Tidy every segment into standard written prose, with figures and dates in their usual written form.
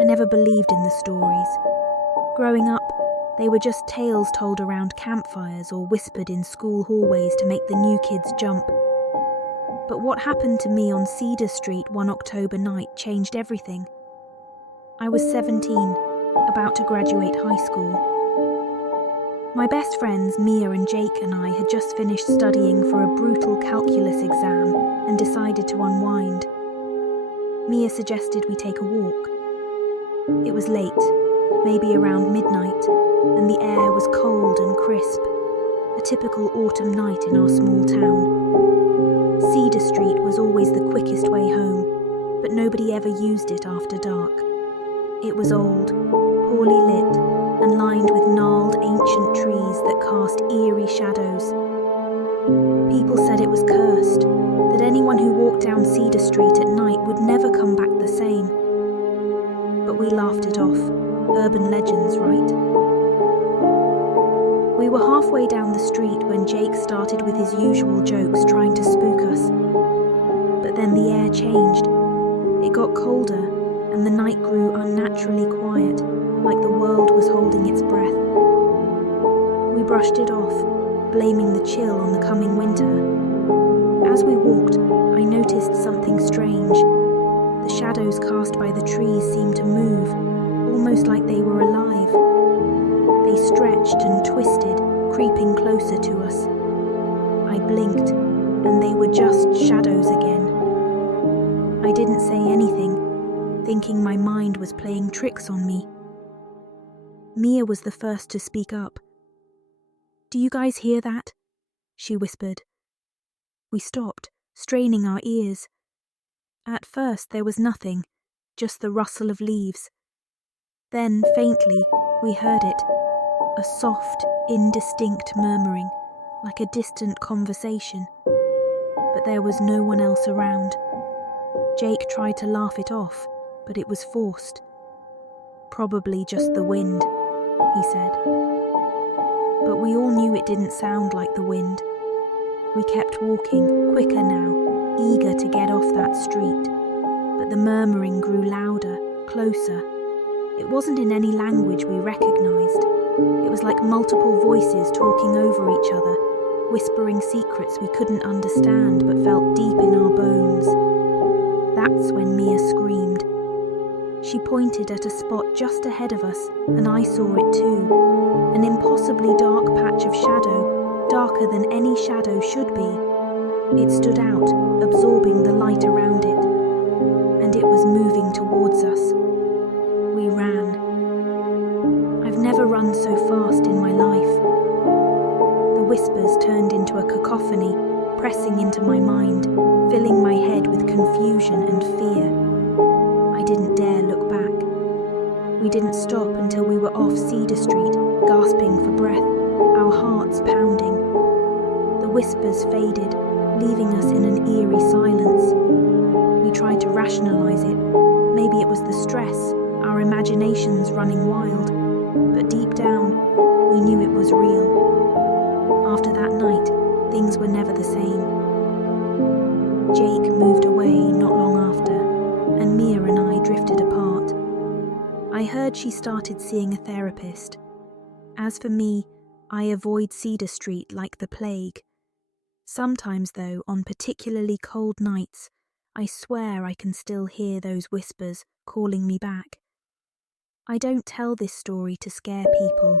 I never believed in the stories. Growing up, they were just tales told around campfires or whispered in school hallways to make the new kids jump. But what happened to me on Cedar Street one October night changed everything. I was 17, about to graduate high school. My best friends, Mia and Jake, and I had just finished studying for a brutal calculus exam and decided to unwind. Mia suggested we take a walk. It was late, maybe around midnight, and the air was cold and crisp, a typical autumn night in our small town. Cedar Street was always the quickest way home, but nobody ever used it after dark. It was old, poorly lit, and lined with gnarled ancient trees that cast eerie shadows. People said it was cursed, that anyone who walked down Cedar Street at night would never come back the same. But we laughed it off. Urban legends, right? We were halfway down the street when Jake started with his usual jokes trying to spook us. But then the air changed. It got colder, and the night grew unnaturally quiet, like the world was holding its breath. We brushed it off, blaming the chill on the coming winter. As we walked, I noticed something strange. The shadows cast by the trees seemed to move, almost like they were alive. They stretched and twisted, creeping closer to us. I blinked, and they were just shadows again. I didn't say anything, thinking my mind was playing tricks on me. Mia was the first to speak up. "Do you guys hear that?" she whispered. We stopped, straining our ears. At first there was nothing, just the rustle of leaves. Then, faintly, we heard it, a soft, indistinct murmuring, like a distant conversation. But there was no one else around. Jake tried to laugh it off, but it was forced. "Probably just the wind," he said. But we all knew it didn't sound like the wind. We kept walking, quicker now, eager to get off that street. But the murmuring grew louder, closer. It wasn't in any language we recognized. It was like multiple voices talking over each other, whispering secrets we couldn't understand but felt deep in our bones. That's when Mia screamed. She pointed at a spot just ahead of us, and I saw it too. An impossibly dark patch of shadow, darker than any shadow should be. It stood out, absorbing the light around it. And it was moving towards us. We ran. I've never run so fast in my life. The whispers turned into a cacophony, pressing into my mind, filling my head with confusion and fear. I didn't dare look back. We didn't stop until we were off Cedar Street, gasping for breath, our hearts pounding. The whispers faded, leaving us in an eerie silence. We tried to rationalize it. Maybe it was the stress, our imaginations running wild. But deep down, we knew it was real. After that night, things were never the same. Jake moved away not long after, and Mia and I drifted apart. I heard she started seeing a therapist. As for me, I avoid Cedar Street like the plague. Sometimes, though, on particularly cold nights, I swear I can still hear those whispers calling me back. I don't tell this story to scare people.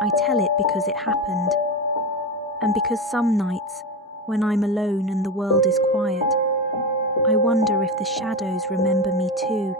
I tell it because it happened. And because some nights, when I'm alone and the world is quiet, I wonder if the shadows remember me too.